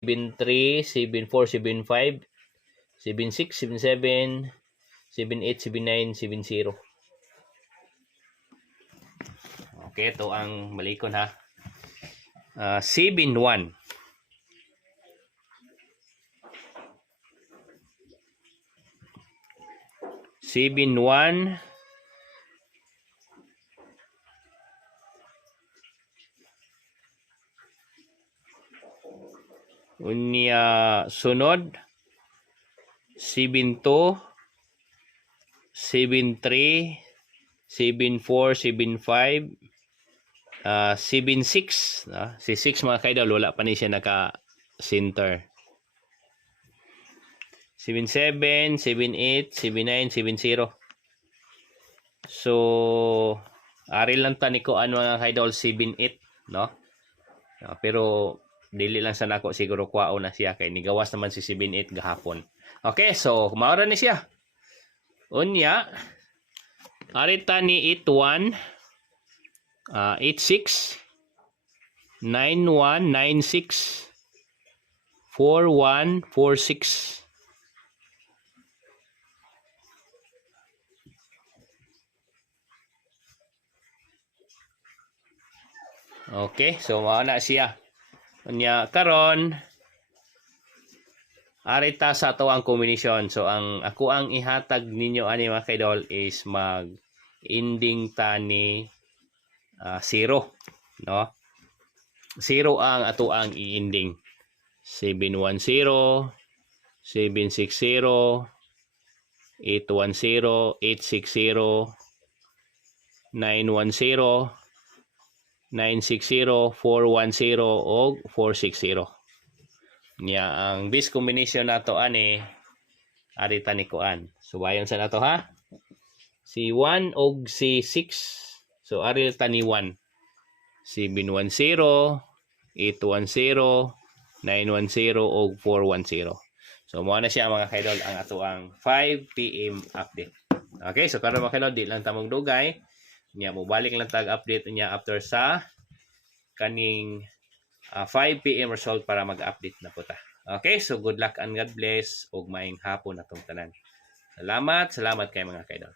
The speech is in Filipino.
73, 74, 75, 76, 77, 78, 79, 70. Okay, ito ang malikon ha. 71. 71. Unya sunod 72, 73, 74, 75, 76. Si 6 mga kaidol, wala pa ni siya naka-center. 77, 78, 79, 70. So, aril lang tani ko ano mga kaidol, 78, no? Pero dili lang sa nako siguro kwao na siya kay nigawas naman si 78 gahapon. Okay, so maura ni siya. Unya, arita ni 81, 86, 91, 96, 41, 46. Okay, so mao na siya. Unya karon arita sa ato ang combination. So ang ako ang ihatag ninyo ani mga kaidol is mag ending tani 0, no? 0 ang ato ang i-ending. 710, 760, 810, 860, 910, 960, 410 o 460. Nya ang base combination nato ani arita ni kuan. So bayon sa nato ha. Si 1 og si 6. So arita ni 1. 710, 810, 910 og 410. So mo na siya mga kaidol ang ato ang 5 PM update. Okay, so karon mga kaidol di lang tamong dugay. Nya mo balik lang tag update niya after sa kaning 5 PM result para mag-update na po ta. Okay, so good luck and God bless ug maayong hapon atong tanan. Salamat kay mga kaidol.